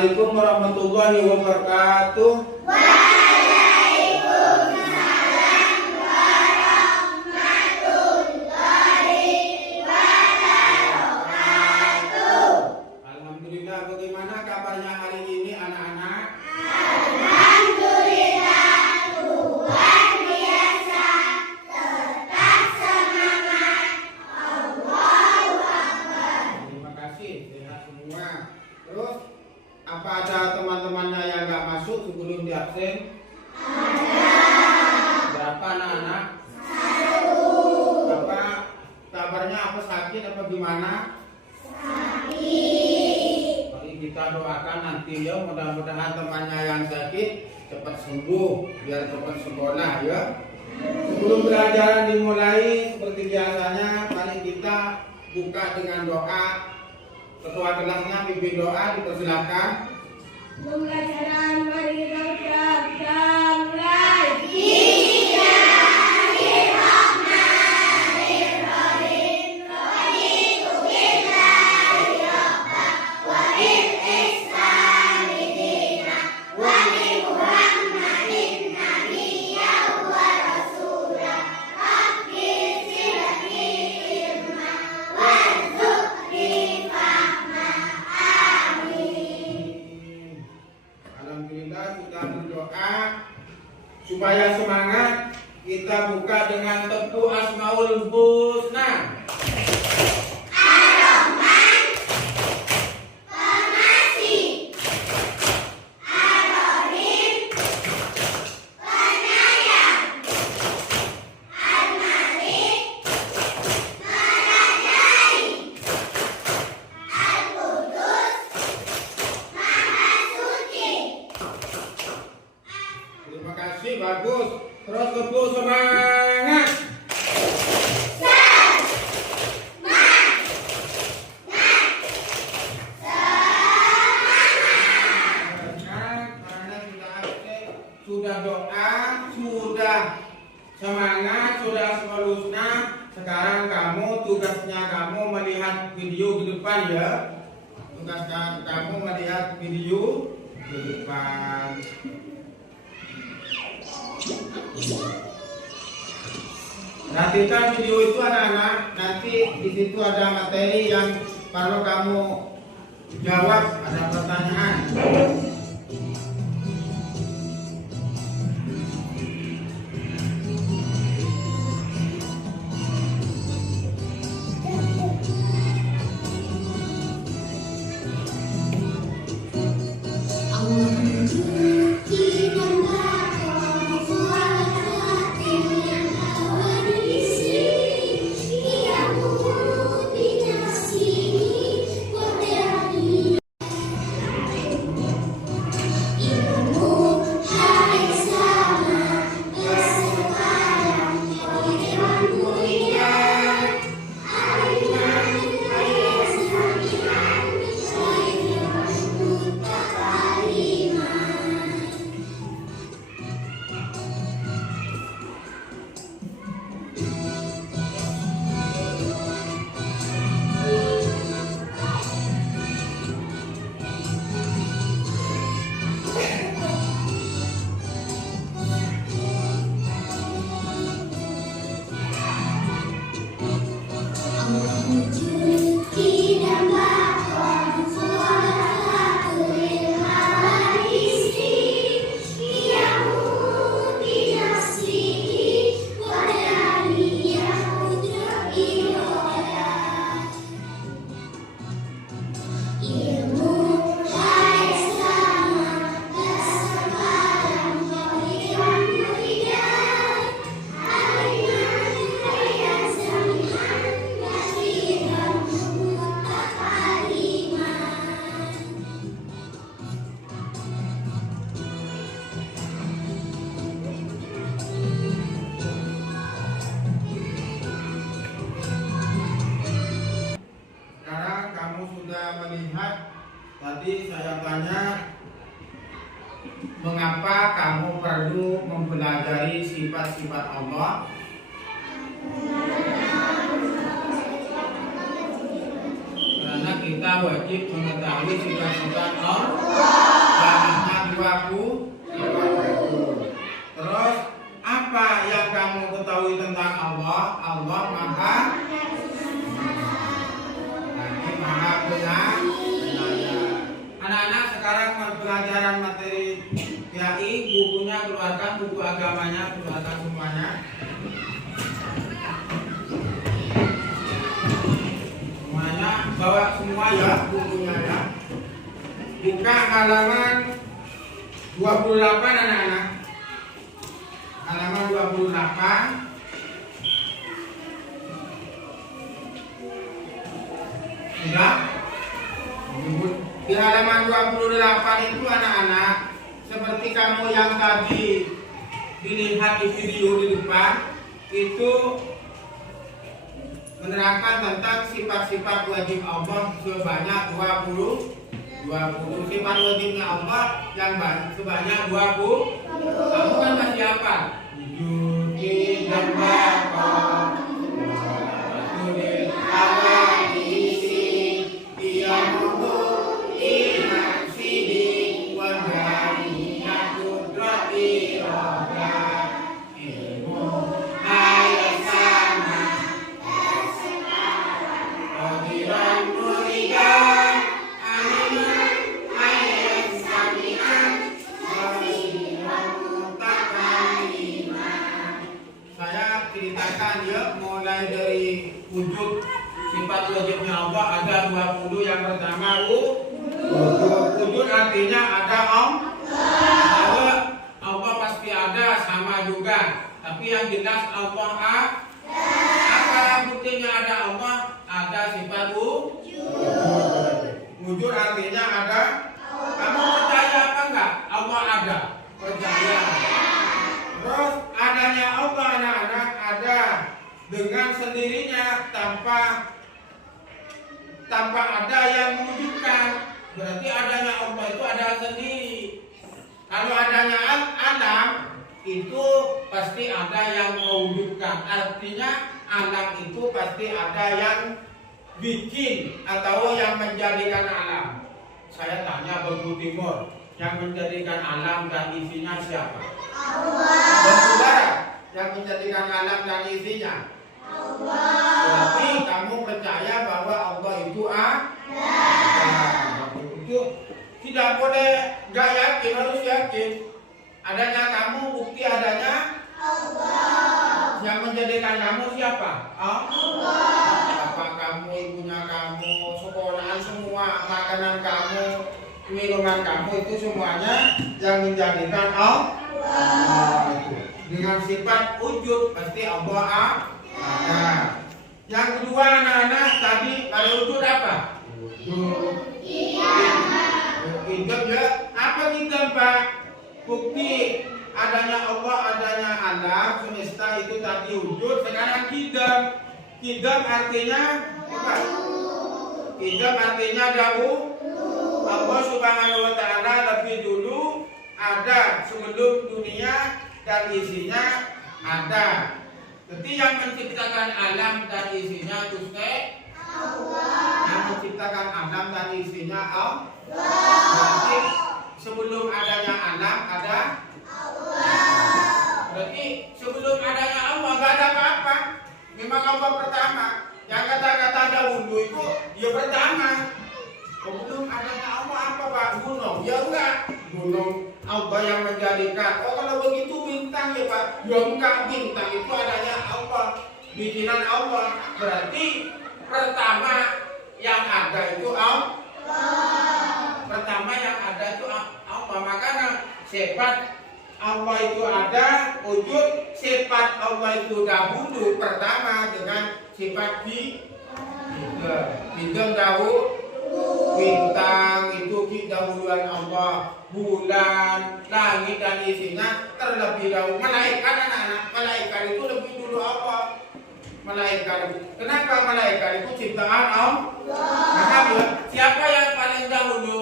Assalamualaikum warahmatullahi wabarakatuh. Waalaikumsalam warahmatullahi wabarakatuh. Alhamdulillah, bagaimana kabarnya hari ini anak-anak? Alhamdulillah, luar biasa, tetap semangat. Allahu Akbar. Terima kasih, sehat semua. Terus, apa ada teman-temannya yang nggak masuk sebelum di absen? Berapa anak-anak? 1. Apa kabarnya? Apa sakit? Apa gimana? Mari kita doakan nanti ya, mudah-mudahan temannya yang sakit cepat sembuh, biar cepat sekolah ya. Sebelum pelajaran dimulai seperti biasanya, mari kita buka dengan doa. Ketua kelasnya pimpin doa, dipersilakan. Pembelajaran mari kita mulai. Alhamdulillah, kita berdoa supaya semangat. Kita buka dengan tepu Asmaul Husna. Terima kasih, bagus. Terus tepu semangat. Karena sudah doa, sudah semangat, sudah selulusnya. Sekarang kamu tugasnya kamu melihat video di depan ya. Tugasnya kamu melihat video di depan. Perhatikan video itu anak-anak. Nanti di situ ada materi yang kalau kamu jawab ada pertanyaan. Tadi saya tanya, mengapa kamu perlu mempelajari sifat-sifat Allah? Karena kita wajib mengetahui sifat-sifat Allah. Terus apa yang kamu ketahui tentang Allah? Allah Maha Penyayang. Anak-anak sekarang pelajaran materi PAI, bukunya keluarkan, buku agamanya keluarkan semuanya. Semuanya bawa semua ya bukunya ya. Buka halaman 28 anak-anak. Halaman 28. Sudah? Di halaman 28 itu anak-anak, seperti kamu yang tadi dilihat di video di depan, itu menerangkan tentang sifat-sifat wajib Allah sebanyak 20 sifat wajibnya Allah yang sebanyak 20. Kamu kan masih apa? Yuki dan bakar ceritakan ya, mulai dari wujud sifat wajibnya Allah ada 20. Yang pertama wujud artinya ada Allah. Allah pasti ada, sama juga. Tapi yang jelas Allah apa buktinya ada Allah? Ada sifat wujud artinya ada. Kamu percaya apa enggak? Allah ada. Percaya. Terus adanya Allah anak-anak ada dengan sendirinya tanpa ada yang mewujudkan. Berarti adanya Allah itu ada sendiri. Kalau adanya alam itu pasti ada yang mewujudkan. Artinya alam itu pasti ada yang bikin atau yang menjadikan alam. Saya tanya Bengku Timur, yang menjadikan alam dan isinya siapa? Allah. Yang menjadikan alam dan isinya Allah. Berarti kamu percaya bahwa Allah itu ada. Itu tidak boleh gak yakin, harus yakin. Adanya kamu, bukti adanya Allah. Yang menjadikan kamu siapa? Allah. Bapak kamu, ibunya kamu, sekolahan semua, makanan kamu, minuman kamu itu semuanya yang menjadikan Allah. Dengan sifat wujud pasti Allah ada. Yang kedua anak-anak tadi kalau wujud apa? Hidup ya. Apa hidup Pak? Bukti adanya Allah, adanya alam semesta itu tadi wujud. Sekarang hidup. Hidup artinya apa? Hidup artinya dahulu. Allah Subhanahu wa Ta'ala lebih dulu ada sebelum dunia dan isinya ada. Jadi yang menciptakan alam dan isinya Gusti Allah. Yang menciptakan alam dan isinya Allah. Berarti sebelum adanya alam ada Allah. Berarti sebelum adanya Allah nggak ada apa-apa. Memang Allah pertama. Yang kata-kata dahulu itu ya pertama. Sebelum adanya Allah apa Pak? Gunung? Ya enggak. Gunung Allah yang menjadikan. Oh kalau begitu bintang ya Pak? Ya enggak, bintang itu adanya Allah, bikinan Allah. Berarti pertama yang ada itu Allah. Pertama yang ada itu Allah. Makanya sifat Allah itu ada, wujud sifat Allah itu dahulu pertama dengan sifat bintang dahulu. Bintang itu dahuluan Allah, bulan, langit dan isinya terlebih dahulu. Malaikat anak-anak, malaikat itu lebih dulu apa? Malaikat. Kenapa malaikat itu ciptaan Allah? Kenapa? Siapa yang paling dahulu?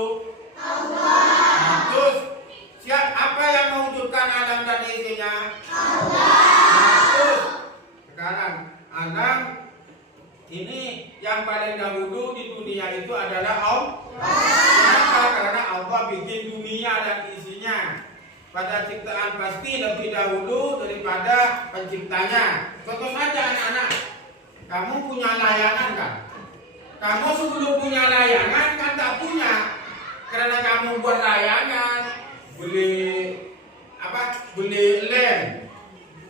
Allah. Terus apa yang mewujudkan alam dan isinya? Allah. Terus sekarang alam ini yang paling dahulu di dunia itu adalah Allah. Kenapa? Karena Allah Allah bikin dunia dan isinya. Pada ciptaan pasti lebih dahulu daripada penciptanya. Contoh saja anak-anak, kamu punya layangan kan? Kamu sebelum punya layangan kan tak punya, karena kamu buat layangan, beli lem,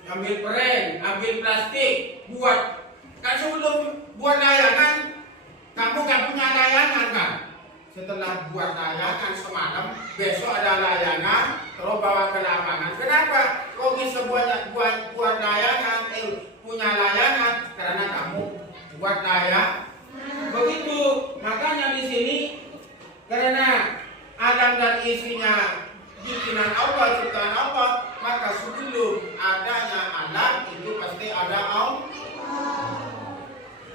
ambil peren, ambil plastik, buat. Kan sebelum buat layangan, kamu kan punya layangan kan? Setelah buat layangan semalam, besok ada layangan, terus bawa ke lapangan. Kenapa? Kok bisa buat layangan? Punya layangan karena kamu buat layangan. Begitu, makanya di sini karena alam dan isinya bikinan Allah, ciptaan Allah, maka sebelum adanya alam itu pasti ada Allah.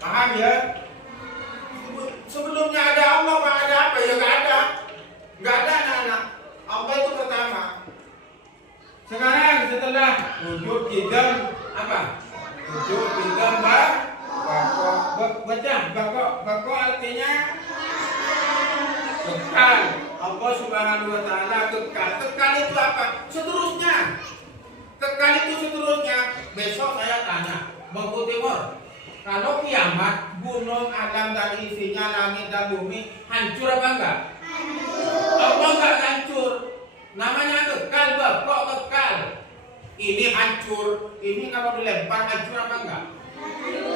Paham ya? Sebelumnya ada Allah, Pak, ada apa? Ya nggak ada. Nggak ada anak-anak. Allah itu pertama. Sekarang setelah wujud kita apa? Wujud kita bako artinya kekal. Allah Subhanahu wa taala kekal. Kekal itu apa? Seterusnya. Kekal itu seterusnya. Besok saya tanya, Bangku Timur, kalau kiamat, gunung, alam dan isinya, langit dan bumi hancur apa enggak? Hancur. Allah enggak hancur. Namanya kekal, kok kekal. Ini hancur. Ini kalau dilempar hancur apa enggak?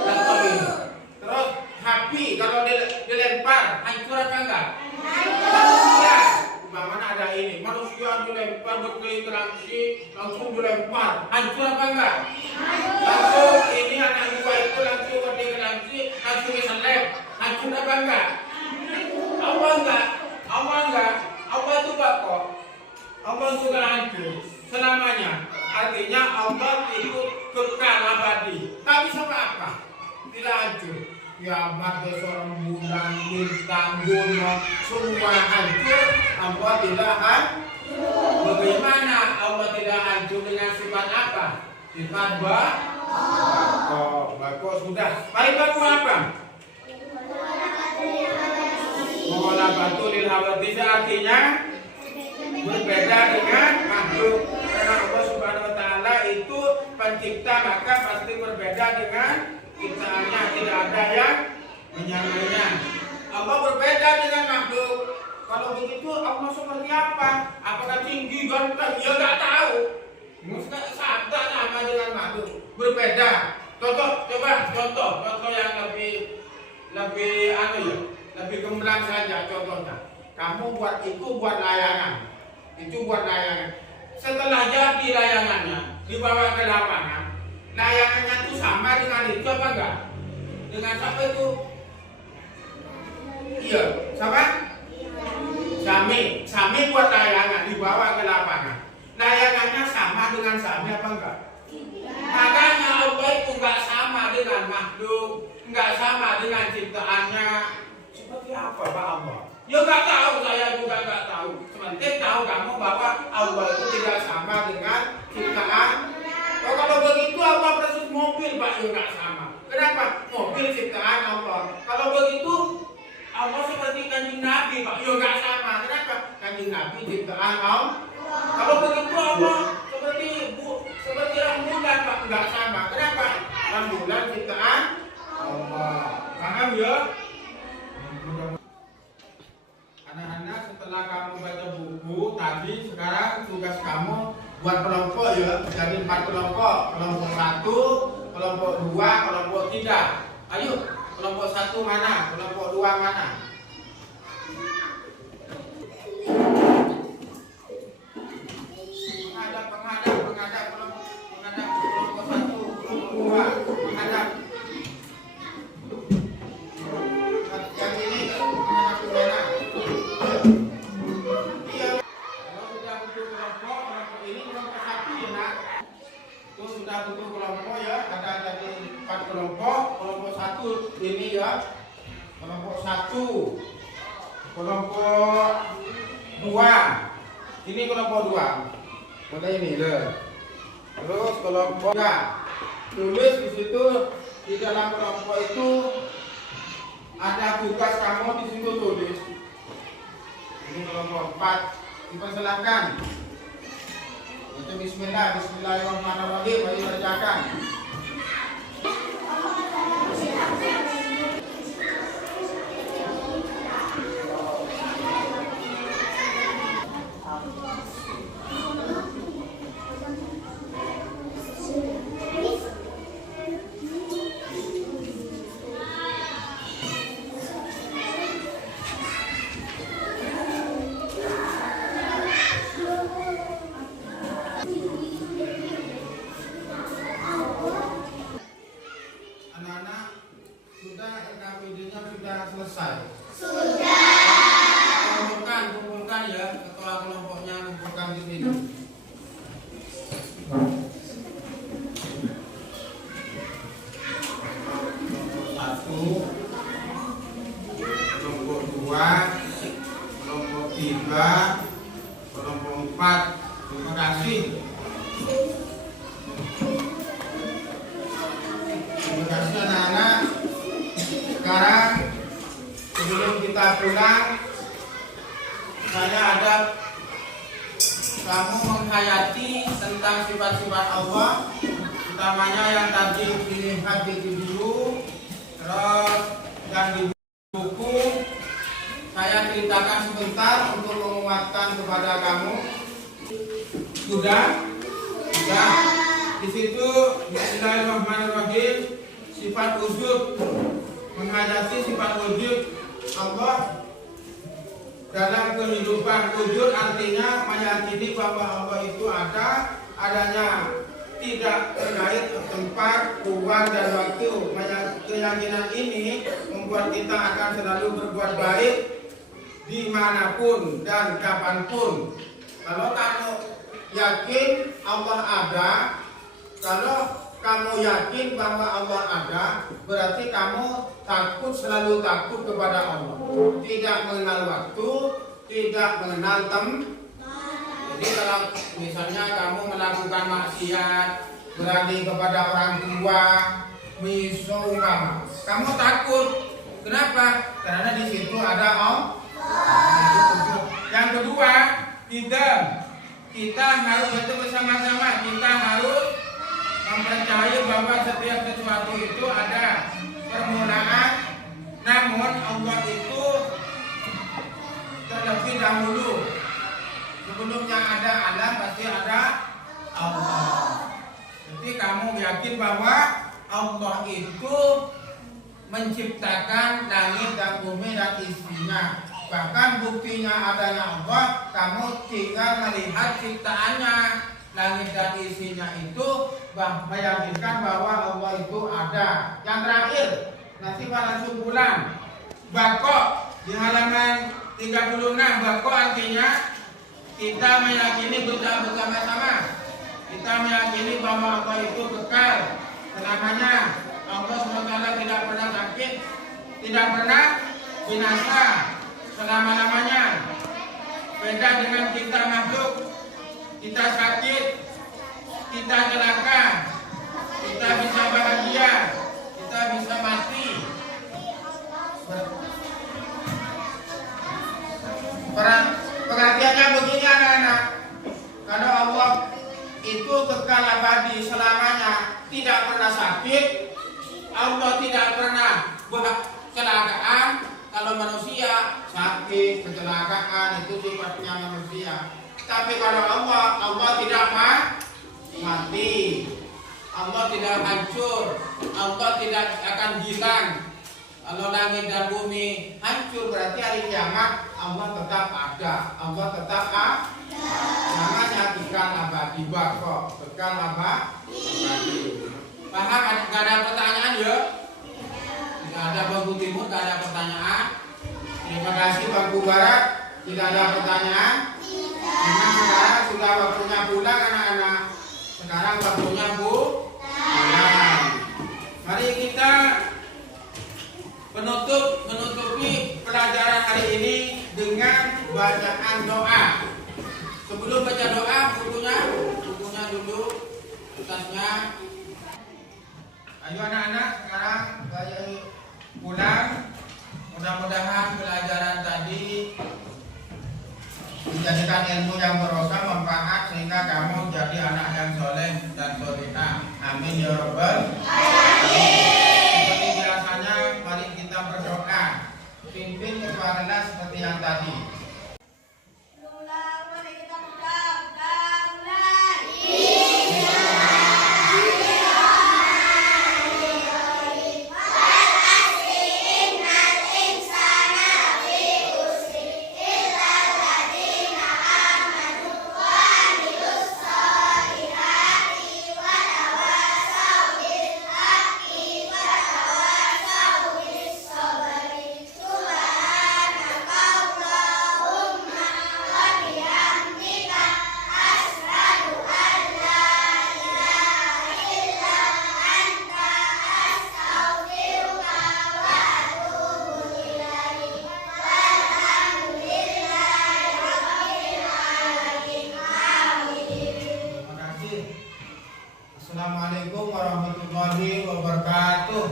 Hancur. Terus api kalau dilempar hancur apa enggak? Manusia. Mana ada ini? Manusia dilempar berkeliling langsung dilempar. Hancur apa enggak? Langsung ini anak gua itu langsung berkeliling langsung diselip. Hancur apa enggak? Allah enggak. Allah itu bakok. Allah itu enggak hancur selamanya. Artinya Allah itu kekal abadi. Tak bisa apa-apa. Tidak hancur. Kiamat, besok, bulan, bintang, gunung, semua hancur. Allah tidak hancur. Bagaimana Allah tidak hancur dengan sifat apa? Sifat bako sudah. Mari bako apa? Mengolah batu lil hawadits artinya berbeda dengan makhluk. Karena Allah Subhanahu wa taala itu pencipta, maka pasti berbeda dengan ciptaannya, tidak ada yang menyamainya. Allah berbeda dengan makhluk. Kalau begitu Allah seperti apa? Apakah tinggi, ganteng? Ya nggak tahu. Mesti sabda sama dengan makhluk. Berbeda. Contoh yang lebih lebih gemblang saja contohnya. Kamu buat layangan. Itu buat layangan. Setelah jadi layangannya, dibawa ke lapangan. Layangannya itu sama dengan itu apa enggak? Dengan siapa itu? Iya, sama? Sami buat layangan, dibawa ke lapangan. Layangannya sama dengan Sami apa enggak? Makanya Allah itu enggak sama dengan makhluk, enggak sama dengan ciptaannya. Seperti apa Pak Allah? Ya enggak tahu, saya juga enggak tahu. Sementing tahu kamu bahwa Allah itu tidak sama dengan ciptaan. Kalau begitu Allah persis mobil Pak, ya enggak sama. Kenapa? Mobil ciptaan Allah. Kalau begitu Allah seperti Kanjeng Nabi Pak, ya enggak sama. Kenapa? Kanjeng Nabi ciptaan Allah. Kalau begitu Allah seperti rembulan Pak, enggak sama. Kenapa? Rembulan ciptaan Allah. Paham ya? Anak-anak, setelah kamu baca buku tadi, sekarang tugas kamu buat kelompok ya. Jadi 4 kelompok. Kelompok 1, kelompok 2, kelompok 3. Ayo, kelompok 1 mana? Kelompok 2 mana? Menghadap kelompok 1, kelompok 2. Menghadap. Yang ini menghadap ke mana? Sudah bentuk kelompok ya, ada jadi 4 kelompok. Kelompok 1 ini ya, kelompok 1, kelompok 2, ini kelompok 2, mana ini loh. Terus kelompok 3, tulis di situ di dalam kelompok itu ada tugas kamu di situ tulis. Ini kelompok 4. Dipersilakan. Baca bismillah, bismillahirrahmanirrahim. Mari bacakan. Anak-anak, sudah RKPD-nya sudah selesai? Sudah. Kumpulkan ya, ketua kelompoknya kumpulkan di sini. Satu, kelompok 2, kelompok 3, kelompok 4. Terima kasih. Terima kasih anak-anak. Sekarang sebelum kita pulang, saya ada kamu menghayati tentang sifat-sifat Allah, utamanya yang tadi dilihat di video, terus yang di buku. Saya ceritakan sebentar untuk menguatkan kepada kamu. Sudah? Sudah. Di situ bismillahirrahmanirrahim, sifat wujud, menghayati sifat wujud Allah dalam kehidupan. Wujud artinya meyakini bahwa Allah itu adanya, tidak terkait tempat, ruang, dan waktu. Keyakinan ini membuat kita akan selalu berbuat baik dimanapun dan kapanpun. Kalau kamu yakin Allah ada, kalau kamu yakin bahwa Allah ada, berarti kamu selalu takut kepada Allah. Tidak mengenal waktu, tidak mengenal Jadi kalau misalnya kamu melakukan maksiat, berani kepada orang tua, misalnya, kamu takut. Kenapa? Karena di situ ada Allah. Yang kedua, kita harus betul bersama-sama. Kita harus mempercayai bahwa setiap sesuatu itu ada permulaan, namun Allah itu terlebih dahulu. Sebelumnya ada alam, pasti ada Allah. Jadi kamu yakin bahwa Allah itu menciptakan langit dan bumi dan isinya. Bahkan buktinya adanya Allah, kamu tinggal melihat ciptaannya. Langit dan isinya itu meyakinkan bahwa Allah itu ada. Yang terakhir, nanti langsung pulang. Bako di halaman 36. Bako artinya kita meyakini bersama-sama. Kita meyakini bahwa Allah itu kekal selamanya. Allah SWT tidak pernah sakit, tidak pernah binasa selama-lamanya. Beda dengan kita makhluk. Kita sakit, kita celaka, kita bisa bahagia, kita bisa mati. Perhatiannya begini anak-anak. Kalau Allah itu kekal abadi selamanya, tidak pernah sakit, Allah tidak pernah kecelakaan. Kalau manusia sakit, kecelakaan itu sifatnya manusia. Tapi kalau Allah tidak mati, Allah tidak hancur, Allah tidak akan hilang. Kalau langit dan bumi hancur, berarti hari kiamat Allah tetap ada, Allah tetap ada. Namanya kekal abadi, bako, kekal abadi. Paham? Gak ada pertanyaan ya? Tidak ada Bangku Timur, gak ada pertanyaan. Terima kasih Bangku Barat, tidak ada pertanyaan. Memang sekarang sudah waktunya pulang anak-anak. Sekarang waktunya pulang. Mari kita menutupi pelajaran hari ini dengan bacaan doa. Sebelum baca doa, bukunya dulu, tasnya. Ayo anak-anak, sekarang pulang. Mudah-mudahan pelajaran tadi Dijadikan ilmu yang berrosa manfaat sehingga kamu jadi anak yang soleh dan solehah. Amin ya rabbal alamin. Seperti biasanya, mari kita berdoa. Pimpin ketua kelas seperti yang tadi. Mari kita berdoa. Mulai. Terima kasih. Assalamualaikum warahmatullahi wabarakatuh.